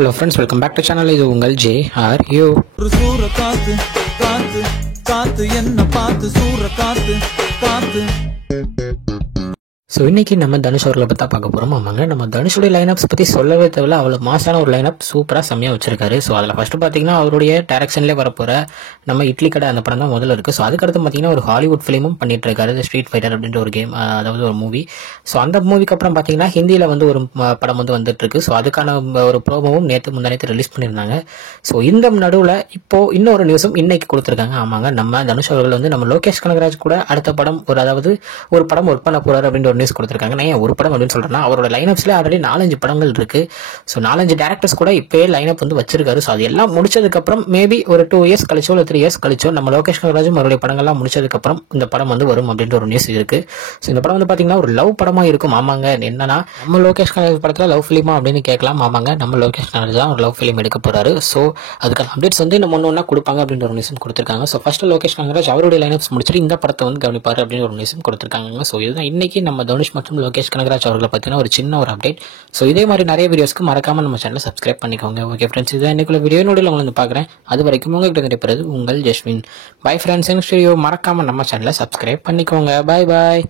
Hello friends, welcome back to channel. இது உங்கள் JRU. சூற காத்து காத்து காத்து என்ன பார்த்து சூற காத்து காத்து. ஸோ இன்றைக்கி நம்ம தனுஷ் அவர்களை பற்றி பார்க்க போகிறோம். ஆமாங்க, நம்ம தனுஷுடைய லைனப்ஸ் பற்றி சொல்லவே தேவையில்ல, அவ்வளோ மாசான ஒரு லைனப் சூப்பராக செம்மையாக வச்சிருக்காரு. ஸோ அதில் ஃபஸ்ட்டு பார்த்தீங்கன்னா அவருடைய டேரக்ஷன்லேயே வரப்போகிற நம்ம இட்லி கடை அந்த படம் தான் முதல்ல இருக்குது. ஸோ அதுக்கடுத்து பார்த்தீங்கன்னா ஒரு ஹாலிவுட் ஃபிலிமும் பண்ணிட்டு இருக்காரு, ஸ்ட்ரீட் ஃபைட்டர் அப்படின்ற ஒரு கேம், அதாவது ஒரு மூவி. ஸோ அந்த மூவிக்கு அப்புறம் பார்த்தீங்கன்னா ஹிந்தியில் வந்து ஒரு படம் வந்து வந்துட்டு இருக்கு. ஸோ அதுக்கான ஒரு ப்ரோமோவும் முந்தானேத்து ரிலீஸ் பண்ணியிருந்தாங்க. ஸோ இந்த நடுவில் இப்போது இன்னொரு நியூஸும் இன்னைக்கு கொடுத்துருக்காங்க. ஆமாங்க, நம்ம தனுஷ் அவர்கள் வந்து நம்ம லோகேஷ் கனகராஜ் கூட அடுத்த படம் ஒரு படம் ஒர்க் பண்ண போகிறார் அப்படின்ற நியூஸ் கொடுத்துருக்காங்க. நான் ஏன் ஒரு படம் அப்படின்னு சொல்றேன்னா, அவரோட லைனப்ஸ்ல ஆல்ரெடி 4-5 படங்கள் இருக்கு. ஸோ 4-5 டேரக்டர்ஸ் கூட இப்பவே லைனப் வந்து வச்சிருக்காரு. ஸோ அது எல்லாம் முடிச்சதுக்கு அப்புறம் மேபி ஒரு 2 இயர்ஸ் கழிச்சோ இல்லை 3 இயர்ஸ் கழிச்சோ நம்ம லோகேஷ் கனகராஜும் அவருடைய படங்கள்லாம் முடிச்சதுக்கு அப்புறம் இந்த படம் வந்து வரும் அப்படின்ற ஒரு நியூஸ் இருக்கு. ஸோ இந்த படம் வந்து பாத்தீங்கன்னா ஒரு லவ் படமா இருக்கும். ஆமாங்க, என்னன்னா நம்ம லோகேஷ் கனகராஜ் படத்துல லவ் ஃபிலிமா அப்படின்னு கேட்கலாம். ஆமாங்க, நம்ம லோகேஷ் கனகராஜ் தான் ஒரு லவ் ஃபிலிம் எடுக்க போறாரு. ஸோ அதுக்கான அப்டேட்ஸ் வந்து நம்ம ஒன்று கொடுப்பாங்க அப்படின்ற ஒரு நியூஸும் கொடுத்துருக்காங்க. ஸோ ஃபர்ஸ்ட் லோகேஷ் கனகராஜ் அவருடைய லைனப்ஸ் முடிச்சுட்டு இந்த படத்தை வந்து கவனிப்பாரு அப்படின்னு ஒரு நியூஸும் கொடுத்துருக்காங்க. ஸோ இதுதான் இன்னைக்கு நம்ம தனுஷ் மற்றும் லோகேஷ் கனகராஜ் அவர்களை பற்றின ஒரு சின்ன ஒரு அப்டேட். ஸோ இதே மாதிரி நிறைய வீடியோஸ்க்கு மறக்காம நம்ம சேனலை சப்ஸ்கிரைப் பண்ணிக்கோங்க. ஓகே ஃப்ரெண்ட்ஸ், இதான் இன்னைக்குள்ள வீடியோ நோடியில் உங்களை பார்க்குறேன். அது வரைக்கும் உங்கள்கிட்ட கிடைப்பது உங்கள் Jaswin. Bye friends, next video மறக்காம நம்ம சேனலை சப்ஸ்கிரைப் பண்ணிக்கோங்க. பாய் பாய்.